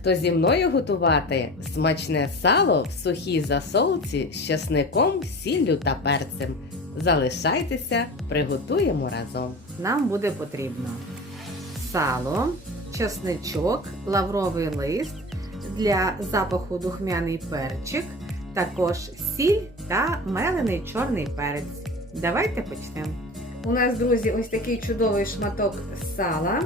Хто зі мною готувати смачне сало в сухій засолці з часником, сіллю та перцем. Залишайтеся, приготуємо разом. Нам буде потрібно сало, часничок, лавровий лист для запаху духмяний перчик, також сіль та мелений чорний перець. Давайте почнемо. У нас, друзі, ось такий чудовий шматок сала,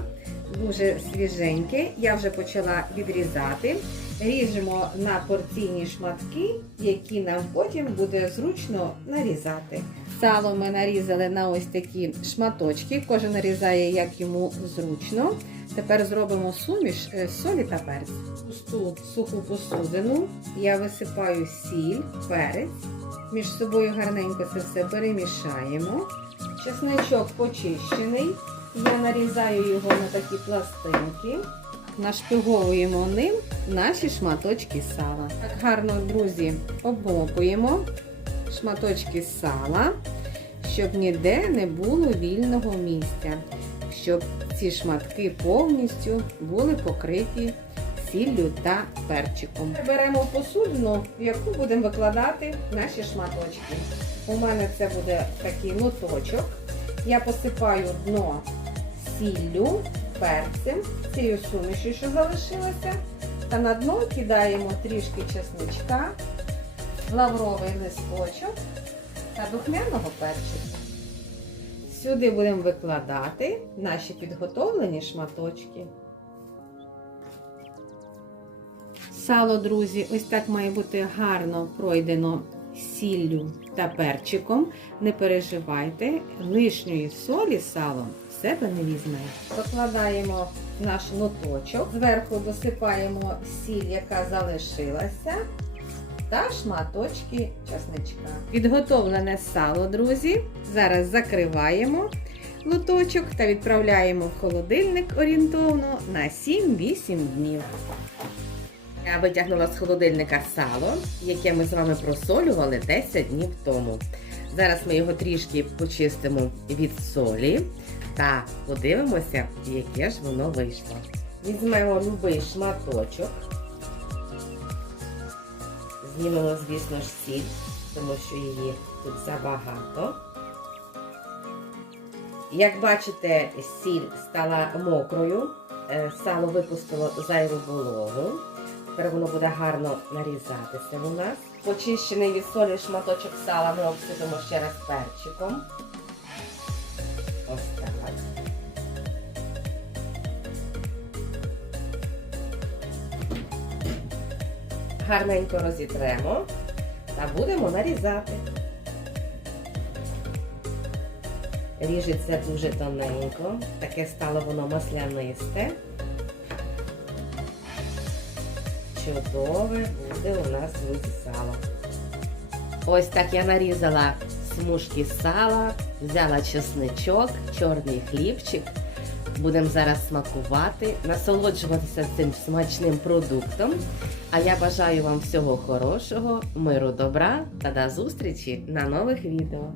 дуже свіженький. Я вже почала відрізати. Ріжемо на порційні шматки, які нам потім буде зручно нарізати. Сало ми нарізали на ось такі шматочки. Кожен нарізає як йому зручно. Тепер зробимо суміш е, солі та перець. Пусту суху посудину я висипаю сіль, перець. Між собою гарненько це все перемішаємо. Чесничок почищений. Я нарізаю його на такі пластинки. Нашпиговуємо ним наші шматочки сала. Так гарно, друзі, обмокуємо шматочки сала, щоб ніде не було вільного місця, щоб ці шматки повністю були покриті сіллю та перчиком. Беремо посудину, в яку будемо викладати наші шматочки. У мене це буде такий лоточок. Я посипаю дно сіллю, перцем, цією сумішю, що залишилося. Та на дно кидаємо трішки чесничка, лавровий листочок та духмяного перчику. Сюди будемо викладати наші підготовлені шматочки. Сало, друзі, ось так має бути гарно пройдено сіллю та перчиком. Не переживайте, лишньої солі салом себе не візьме. Викладаємо наш лоточок, зверху досипаємо сіль, яка залишилася, та шматочки часничка. Підготовлене сало, друзі. Зараз закриваємо лоточок та відправляємо в холодильник орієнтовно на 7-8 днів. Я витягнула з холодильника сало, яке ми з вами просолювали 10 днів тому. Зараз ми його трішки почистимо від солі та подивимося, яке ж воно вийшло. Візьмемо любий шматочок. Знімемо, звісно ж, сіль, тому що її тут забагато. Як бачите, сіль стала мокрою, е, сало випустило зайву вологу. Тепер воно буде гарно нарізатися у нас. Почищений від солі шматочок сала ми обсипемо ще раз перчиком. Ось так. Гарненько розітремо та будемо нарізати. Ріжеться дуже тоненько, таке стало воно маслянисте. Чудове буде у нас друзі сало. Ось так я нарізала смужки сала, взяла чесничок, чорний хлібчик. Будемо зараз смакувати, насолоджуватися цим смачним продуктом. А я бажаю вам всього хорошого, миру, добра та до зустрічі на нових відео.